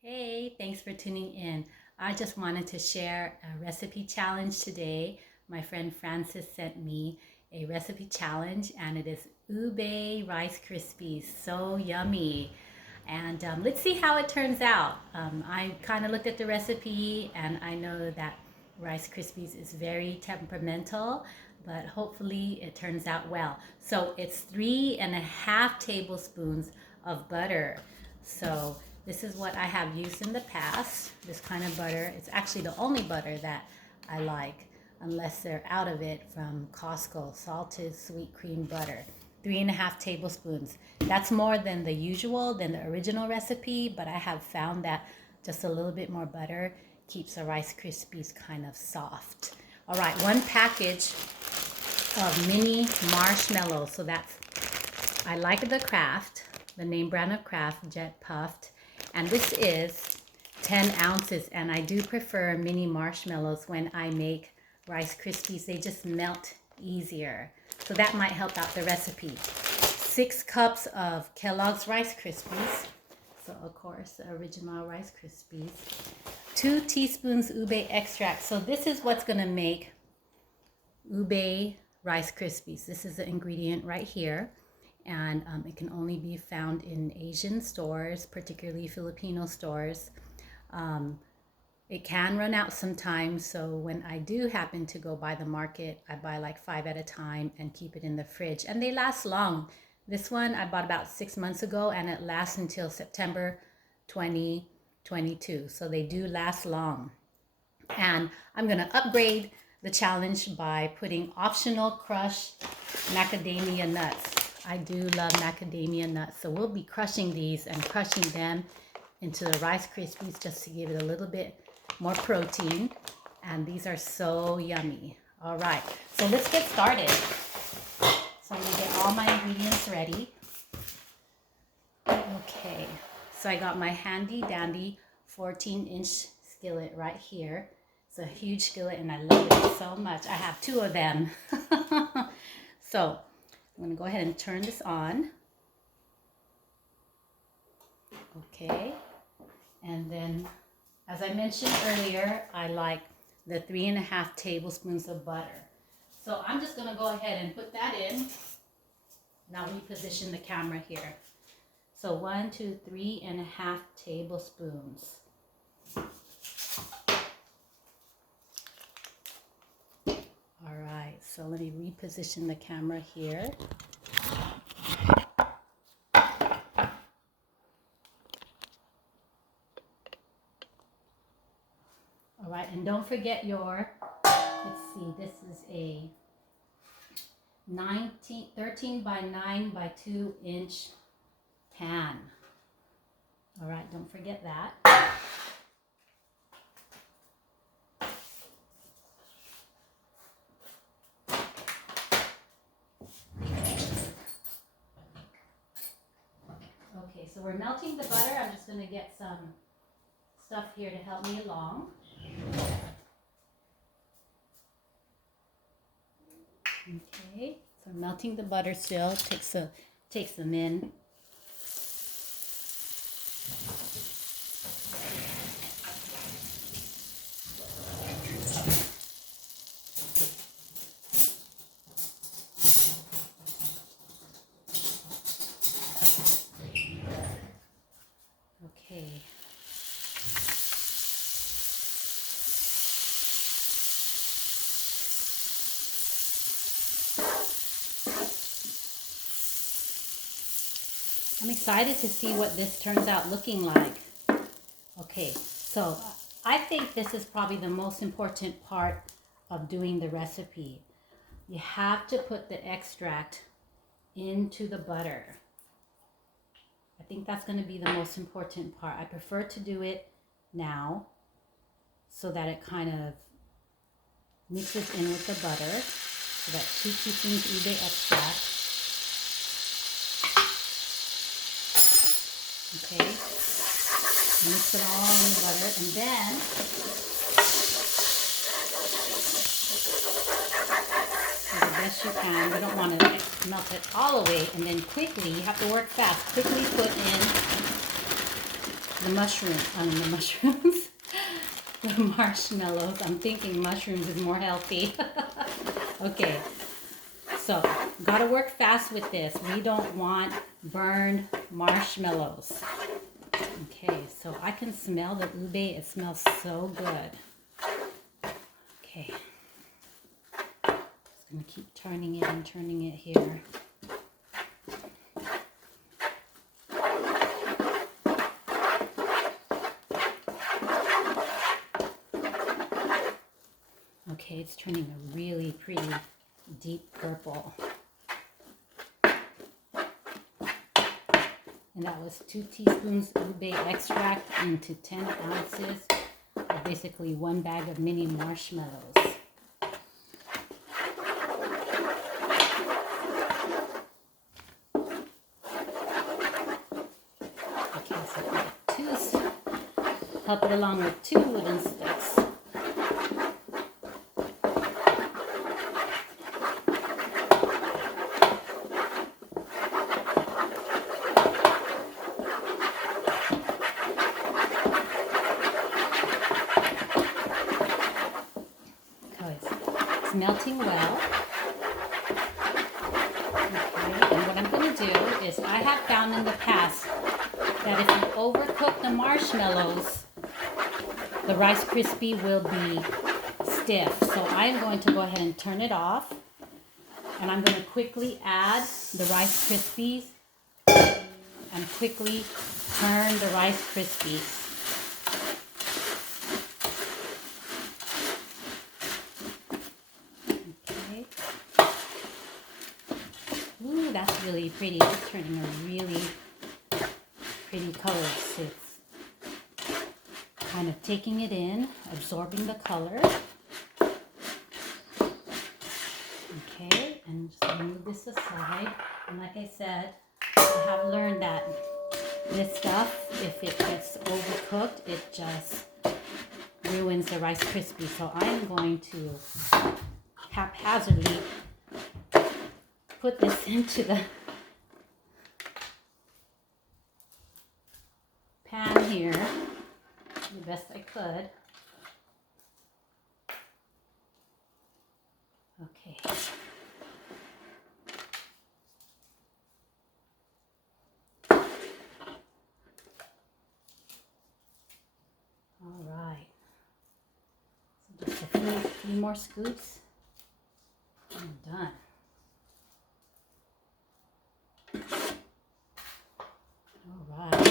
Hey, thanks for tuning in. I just wanted to share a recipe challenge today. My friend Francis sent me a recipe challenge, and it is ube rice krispies. So yummy. And let's see how it turns out. I kind of looked at the recipe, and I know that Rice Krispies is very temperamental, but hopefully it turns out well. So it's 3.5 tablespoons of butter. So this is what I have used in the past, this kind of butter. It's actually the only butter that I like, unless they're out of it from Costco, salted sweet cream butter. 3.5 tablespoons. That's more than the usual, than the original recipe, but I have found that just a little bit more butter keeps the Rice Krispies kind of soft. All right, one package of mini marshmallows. So that's, I like the Kraft, the name brand of Kraft, Jet Puffed. And this is 10 ounces. And I do prefer mini marshmallows when I make Rice Krispies. They just melt easier. So that might help out the recipe. 6 cups of Kellogg's Rice Krispies. So of course, the original Rice Krispies. 2 teaspoons ube extract. So this is what's gonna make ube Rice Krispies. This is the ingredient right here. And it can only be found in Asian stores, particularly Filipino stores. It can run out sometimes, so when I do happen to go by the market, I buy like 5 at a time and keep it in the fridge, and they last long. This one I bought about 6 months ago, and it lasts until September 2022, so they do last long. And I'm gonna upgrade the challenge by putting optional crushed macadamia nuts. I do love macadamia nuts, so we'll be crushing these and crushing them into the Rice Krispies just to give it a little bit more protein. And these are so yummy. All right, so let's get started. So I'm gonna get all my ingredients ready. Okay, so I got my handy dandy 14-inch skillet right here. It's a huge skillet and I love it so much. I have 2 of them. So I'm going to go ahead and turn this on. Okay. And then, as I mentioned earlier, I like the 3.5 tablespoons of butter. So I'm just going to go ahead and put that in. Now reposition the camera here. So 1, 2, 3.5 tablespoons. All right, so let me reposition the camera here. All right, and don't forget your, let's see, this is a 13 by 9 by 2 inch pan. All right, don't forget that. Okay, so we're melting the butter. I'm just going to get some stuff here to help me along. Okay, so melting the butter still takes them in. Okay. I'm excited to see what this turns out looking like. Okay, so I think this is probably the most important part of doing the recipe. You have to put the extract into the butter. I think that's going to be the most important part. I prefer to do it now so that it kind of mixes in with the butter. So that's 2 teaspoons ube extract. Okay, mix it all in the butter, and then do the best you can. You don't want to melt it all the way, and then quickly, you have to work fast, quickly put in the mushrooms, the marshmallows. I'm thinking mushrooms is more healthy. Okay, so gotta work fast with this. We don't want burned marshmallows. Okay, so I can smell the ube. It smells so good. Okay, just gonna keep turning it and turning it here. Okay, it's turning a really pretty deep purple. And that was 2 teaspoons ube extract into 10 ounces, or basically 1 bag of mini marshmallows. Okay, so help it along with 2 wooden sticks. It's melting well. Okay, and what I'm going to do is I have found in the past that if you overcook the marshmallows, the Rice Krispie will be stiff. So I'm going to go ahead and turn it off, and I'm going to quickly add the Rice Krispies and quickly turn the Rice Krispies. Okay. Ooh, that's really pretty. It's turning a really pretty color. So it's kind of taking it in, absorbing the color. Okay, and just move this aside. And like I said, I have learned that this stuff, if it gets overcooked, it just ruins the Rice Krispies. So I'm going to haphazardly put this into the pan here the best I could. Okay. All right. So just a few more scoops. I'm done. All right.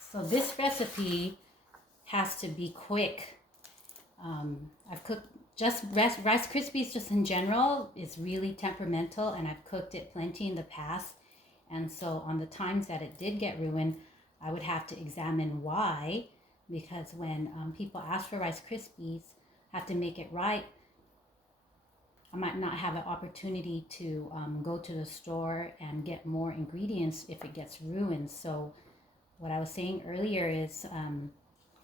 So this recipe has to be quick. I've cooked just Rice Krispies just in general is really temperamental, and I've cooked it plenty in the past. And so on the times that it did get ruined, I would have to examine why, because when people ask for Rice Krispies, I have to make it right. I might not have an opportunity to go to the store and get more ingredients if it gets ruined. So what I was saying earlier is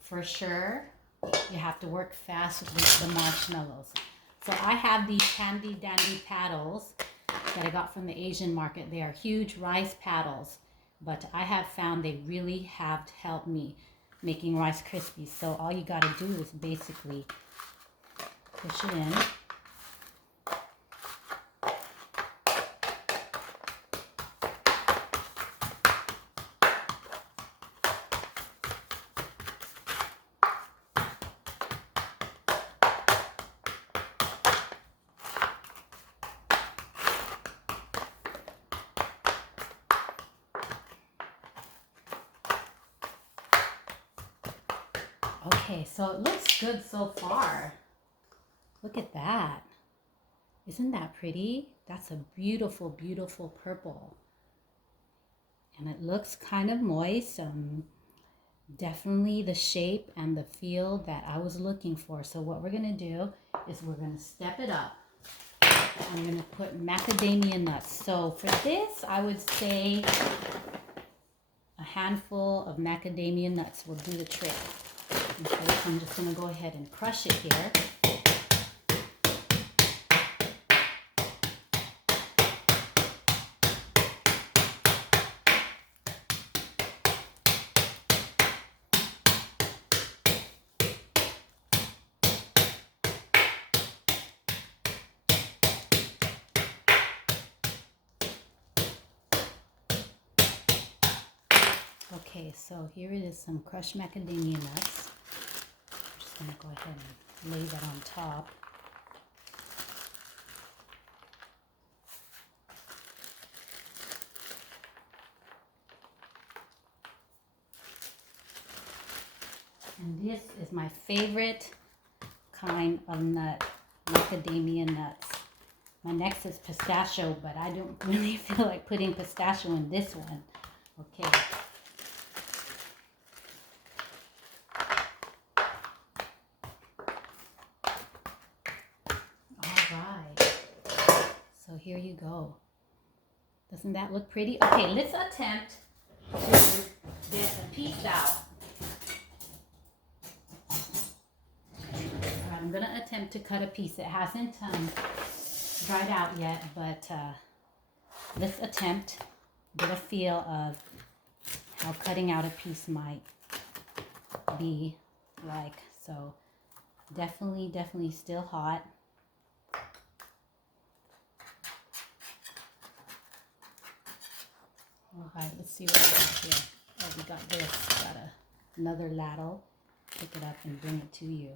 for sure you have to work fast with the marshmallows. So I have these handy dandy paddles that I got from the Asian market. They are huge rice paddles, but I have found they really have helped me making Rice Krispies. So all you got to do is basically push it in. Okay, so it looks good so far. Look at that. Isn't that pretty? That's a beautiful, beautiful purple. And it looks kind of moist. Definitely the shape and the feel that I was looking for. So what we're going to do is we're going to step it up. I'm going to put macadamia nuts. So for this, I would say a handful of macadamia nuts will do the trick. Okay, so I'm just going to go ahead and crush it here. Okay, so here it is, some crushed macadamia nuts. I'm just going to go ahead and lay that on top. And this is my favorite kind of nut, macadamia nuts. My next is pistachio, but I don't really feel like putting pistachio in this one. Okay. All right. So here you go. Doesn't that look pretty? Okay, let's attempt to get a piece out. I'm going to attempt to cut a piece. It hasn't dried out yet, but let's attempt, get a feel of how cutting out a piece might be like. So definitely still hot. All right, let's see what we got here. Oh, we got this. Got another ladle. Pick it up and bring it to you.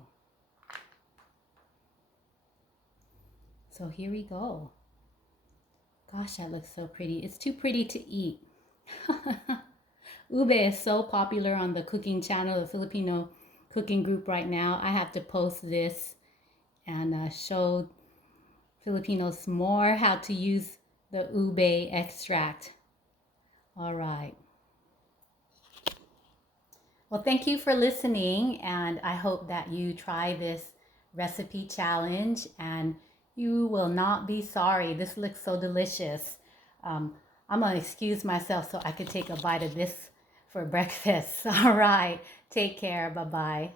So here we go. Gosh, that looks so pretty. It's too pretty to eat. Ube is so popular on the cooking channel, the Filipino cooking group right now. I have to post this and show Filipinos more how to use the ube extract. All right. Well, thank you for listening, and I hope that you try this recipe challenge and you will not be sorry. This looks so delicious. I'm going to excuse myself so I could take a bite of this for breakfast. All right. Take care. Bye-bye.